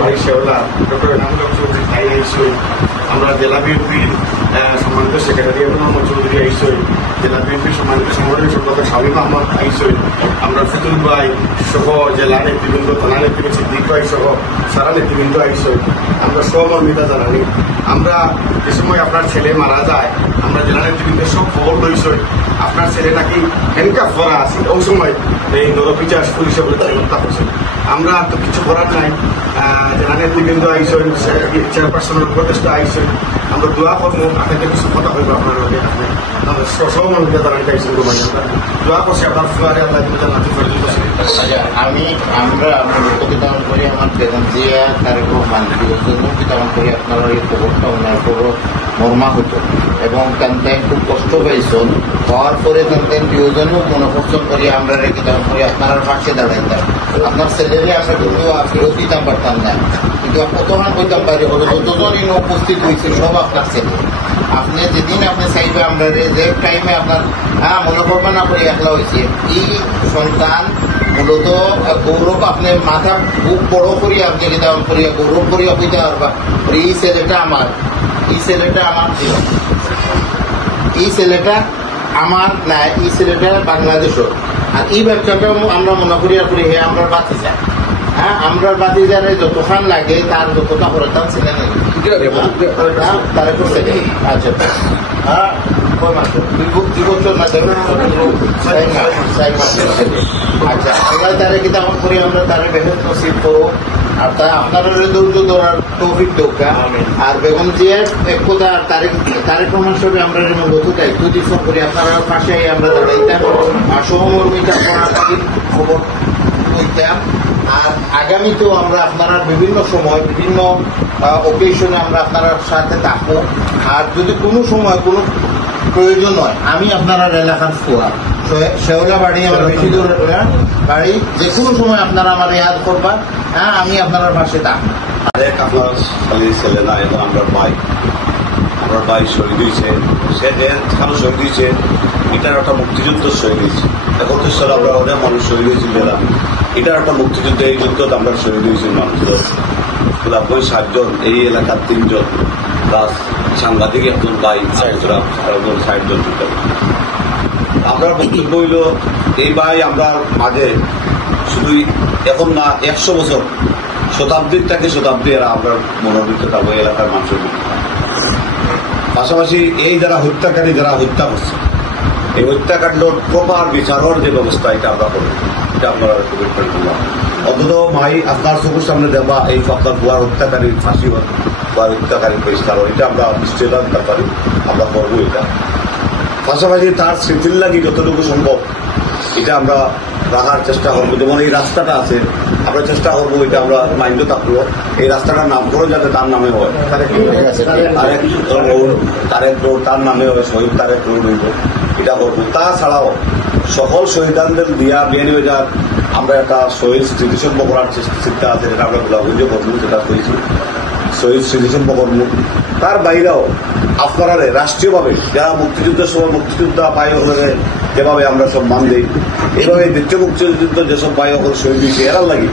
ভাই শেওলা ডক্টর এনামুল চৌধুরী ভাই আইসই, আমরা জেলা বিএনপির সম্মানিত সেক্রেটারি মোহাম্মদ চৌধুরী আইসই, জেলা বিএনপির সম্মানিত সংগঠনের সম্পাদক শামীম আহমদ আইসই, আমরা ফিতুল ভাই সহ জেলা নেতৃবৃন্দ, থানা নেতৃবৃন্দ সিদ্দিক ভাই সহ সারা নেতৃবৃন্দ আইসই। আমরা সহমর্মিতা জানানি। আমরা যে সময় আপনার ছেলে মারা যায়, আমরা জেলা নেতৃবৃন্দের সব খবর লইসই। আপনার ছেলে নাকি হ্যান্ডকাপ করা আছে, ওই সময় এই নরপিচার পুলিশে বলে হত্যা করছে। আমরা তো কিছু করার নাই। জেলা নেতৃবৃন্দ আইসই, চেয়ারপারসনের উপদেষ্টা আইসই। আমরা দোয়া করবো, আপনাদের কিছু কথা হইব আপনার লগে। আপনার সহমর্মিতা জানাইতে আইসেন দোয়া করছি আপনার ফুয়ারে আল্লাহ জানাতে পারি। আমরা বিতরণ করি আমার বেগম জিয়া তারেক রহমান জন্য বিতরণ করি আপনারা এই খবরটা ওনার বড় মর্মাহত এবং তান্তেন খুব কষ্ট পাইছেন। হওয়ার পরে তান্তেন দুজনও মনোপর্ষণ করি আমরা বিতরণ করি আপনার পাশে দাঁড়াইতাম। আপনার ছেলেরে আশা কিন্তু ফেরত দিতাম পারতাম না, কিন্তু কতক্ষণ কইতাম পারি হলো যতজনই উপস্থিত হয়েছে সব আপনার ছেলে। আপনি যেদিন আপনি চাইবে আমরা যে টাইমে আপনার মনে করবেন না করে একলা হয়েছে এই সন্তান মূলত গৌরব আপনি মাথা বুক বড় করি আপনি কিতাব করিয়া গৌরব করিয়া কইতে পারবা এই ছেলেটা আমার, এই ছেলেটা আমার ছিল, এই ছেলেটা আমার না, এই ছেলেটা বাংলাদেশের। আর এই ব্যবসাটা আমরা মনে করিয়া করি হে আমরা বাতি যাই। আমরা বাতি জানে যতক্ষণ লাগে তার যতটা করতাম ছেলে নেই তারা করতে আচ্ছা আচ্ছা আমরা তারা কি তেমন করি আমরা তারা বেহেদ নসিব করো। আর তা আপনারা ধৈর্য ধরার তৌফিক দৌকা। আর বেগম জিয়ার এক কথা তারেক রহমান সাহেব আমরা মূলত দায়িত্ব দিচ্ছ করি আপনারা পাশে আমরা দাঁড়াইতাম আর সহমর্মিতা করার খবর বলতাম। আর আগামীতেও আমরা আপনারা বিভিন্ন সময় বিভিন্ন অকেশনে আমরা আপনার সাথে থাকবো। আর যদি কোনো সময় কোনো প্রয়োজন হয় আমি আপনারা এলাকার ফুয়া শেওলা বাড়ি আমার বেশি দূরে বাড়ি, যে কোনো সময় আপনারা আমার ইয়াদ করবা। আমি আপনার পাশে থাকবো। আরেক আপনার খালি ছেলে না, এখন আমরা ভাই শহীদ হয়েছে, সে কেন শহীদ হয়েছে এটার একটা মুক্তিযুদ্ধ শহীদ হয়েছে। 31 সালে আমরা অনেক মানুষ শহীদ হয়েছিল গেলাম, এটার একটা মুক্তিযুদ্ধ। এই যুদ্ধ আমরা শহীদ হয়েছি মানুষের 7 জন, এই এলাকার 3 জন প্লাস সাংবাদিক একজন ভাই 60 জন। আমরা বক্তব্য হইল এই ভাই আমরা মাঝে শুধু এখন না 100 বছর শতাব্দীর থেকে শতাব্দী এরা আমরা মনোনীত থাকবো এলাকার মানুষের। পাশাপাশি এই যারা হত্যাকারী যারা হত্যা করছে এই হত্যাকাণ্ডর প্রপার বিচারের যে ব্যবস্থা এটা আমরা করবো, এটা আপনারা কমিটমেন্ট করলাম। অন্তত মাই আপনার চোখের সামনে দেবা এই আপনার বুয়ার হত্যাকারীর ফাঁসি হয়, বুয়ার হত্যাকারীর পরিষ্কার হয়, এটা আমরা নিশ্চয়তা দিতে পারি, আমরা করবো এটা। পাশাপাশি তার স্মৃতির লাগি যতটুকু সম্ভব এটা আমরা রাখার চেষ্টা করবো। যেমন এই রাস্তাটা আছে আমরা চেষ্টা করবো এটা আমরা মাইন্ডও থাকবো এই রাস্তাটার নামকরণ যাতে তার নামে হয়, তারেক রোড তার নামে হবে, শহীদ তারেক রোড হইব, এটা করবো। তাছাড়াও সকল শহীদানদের দিয়া বিয়ানীবাজার আমরা একটা শহীদ স্মৃতিসম্ভ করার চিন্তা আছে, যেটা আমরা গোলাগুঞ্জে করবো, যেটা করেছি শহীদ স্মৃতিসম্ভ করবো। তার বাইরেও আপনারা রাষ্ট্রীয়ভাবে যারা মুক্তিযুদ্ধের সময় মুক্তিযোদ্ধা ভাই হলে যেভাবে আমরা সম্মান দিই, এইভাবে দ্বিতীয় মুক্তিযুদ্ধ যেসব ভাই হল শহীদ হয়েছে এরা লাগে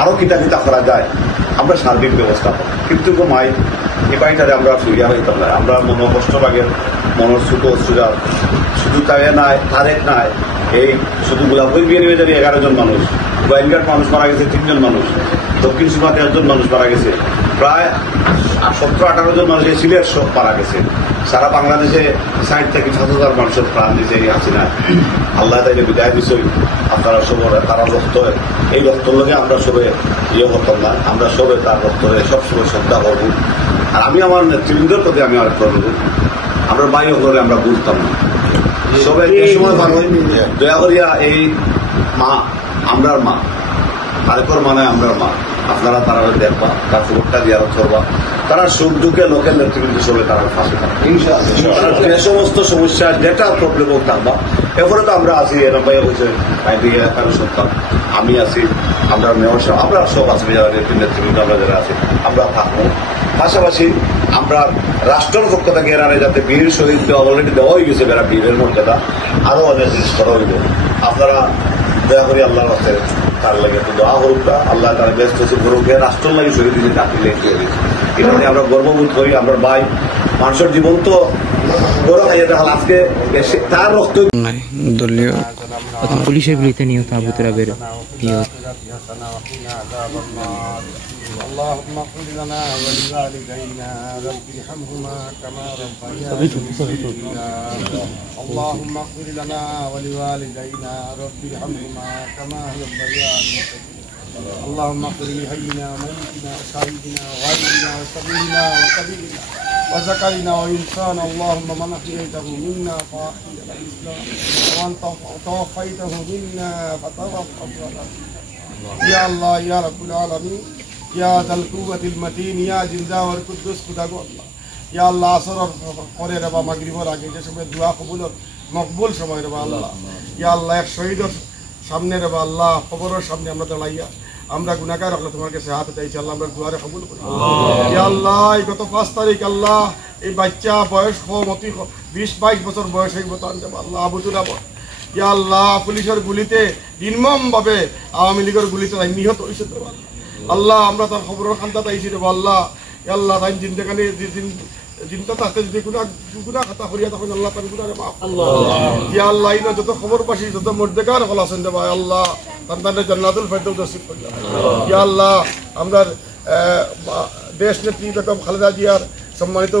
আরো কিতা করা যায় আমরা সার্বিক ব্যবস্থা করি। কিন্তু মাই এই বাড়িটারে আমরা ফিরিয়া হইতাম না, আমরা মনোকষ্ট লাগে, মনের ছোট সুজার শুধু তাই নাই, তারেক নাই, এই শুধু গোলাপগঞ্জ বিয়ানীবাজারে 11 জন মানুষ, গোয়াইনঘাট মানুষ মারা গেছে 3 জন মানুষ, দক্ষিণ সীমাতে 1 জন মানুষ মারা গেছে, প্রায় 17-18 জন মানুষ সিলেট সব মারা গেছে। সারা বাংলাদেশে 60 থেকে 7000 মানুষের প্রাণ দিয়েছে এই হাসিনা। আল্লাহ তাইলে বিদায় দিচ্ছে আপনারা সব তারা রক্ত, এই রক্তর লোকে আমরা সবে ইয়ে করতাম না, আমরা সবে তার রক্তরে সবসময় শ্রদ্ধা করবো। আর আমি আমার নেতৃবৃন্দের প্রতি আমি আর করবো, আমরা বাইরে করে আমরা বুঝতাম না সবাই যে সময় ভালো দয়া করিয়া এই মা আমরার মা তারেকর মানে আমরার মা, আপনারা তারা দেখবা তার খবরটা জিয়ারত করবা, তারা সুখ দুঃখে লোকের নেতৃবৃন্দ সবে তারা পাশে থাকবে। যে সমস্ত সমস্যা যেটা প্রবলেম থাকবা এরপরে তো আমরা আছি, এরম ভাই হয়েছে আইদিকে এলাকার সন্তান, আমি আছি, আমরা মেয়র সাহেব, আমরা সব আছি নেতৃবৃন্দ আমরা যারা আছি আমরা থাকবো। পাশাপাশি আমরা রাষ্ট্রের পক্ষ থেকে এরারে যাতে বীর শহীদ অলরেডি দেওয়া হয়ে গেছে, এরা বীরের মর্যাদা আরো অনেক জিনিস করা হইব। আপনারা দয়া করে আল্লাহর রাস্তায় তার লাগে একটু দোয়া হরুকটা আল্লাহ তার ব্যস্ত গরুকে রাষ্ট্র লাগে শহীদ দিনে চাকরি এটা নিয়ে আমরা গর্ববোধ করি। আমরা ভাই মানুষের জীবন তো গরম এটা হল আজকে তার রক্ত দলীয় পুলিশের গুলিতে নিহত আবু তুরাবের নিহত اللهم اغفر لنا ولوالدينا رب ارحمهما كما ربيانا صغيرا اللهم اغفر لنا ولوالدينا رب ارحمهما كما ربيانا صغيرا اللهم اغفر لحينا وميتنا وشهيدنا وغائبنا وصغيرنا وكبيرنا وذكرنا وانسانا اللهم من احييته منا فاحي على الاسلام ومن توفيته منا فتوفى يا الله يا رب العالمين يا ذا القوة المتين يا জিন্দা ওয়ার কুদ্দুস খুদা গো আল্লাহ ইয়া আল্লাহ আসরের পরে রে বা মাগরিবের আগে যে সময় দোয়া কবুল মকবুল সময় রে বা আল্লাহ ইয়া আল্লাহ এক শহীদের সামনে রে বা আল্লাহ কবরের সামনে আমরা দাঁড়াইয়া আমরা গুনাহগার রাখলে তোমার কাছে হাত চাইছি আল্লাহ আমরা দুয়ারে কবুল করি ইয়া আল্লাহ এই গত 5 তারিখ আল্লাহ এই বাচ্চা বয়স কম অতি 20-22 বছর বয়স হইব তার দেব আল্লাহ আবু তুরাব ইয়া আল্লাহ পুলিশের গুলিতে নির্মম ভাবে আওয়ামী লীগের গুলিতে নিহত হইছে তো আল্লাহ আমরা তার খবরের খান্তা তাইছি রে আল্লাহ আল্লাহ তাই জিন্দেগানি জিনটা তাকে যদি গুনাহ খাতা করিয়া তখন আল্লাহ তার গুনাহে মাফ ইয়া আল্লাহ ইনা যত খবর পাশি যত মুর্দেগার হল আছেন রে ভাই আল্লাহ তাদের জান্নাতুল ফেরদৌস নসিব করিয়া ইয়া আল্লাহ আমরা দেশ নেত্রী বেগম খালেদা জিয়ার সম্মানিত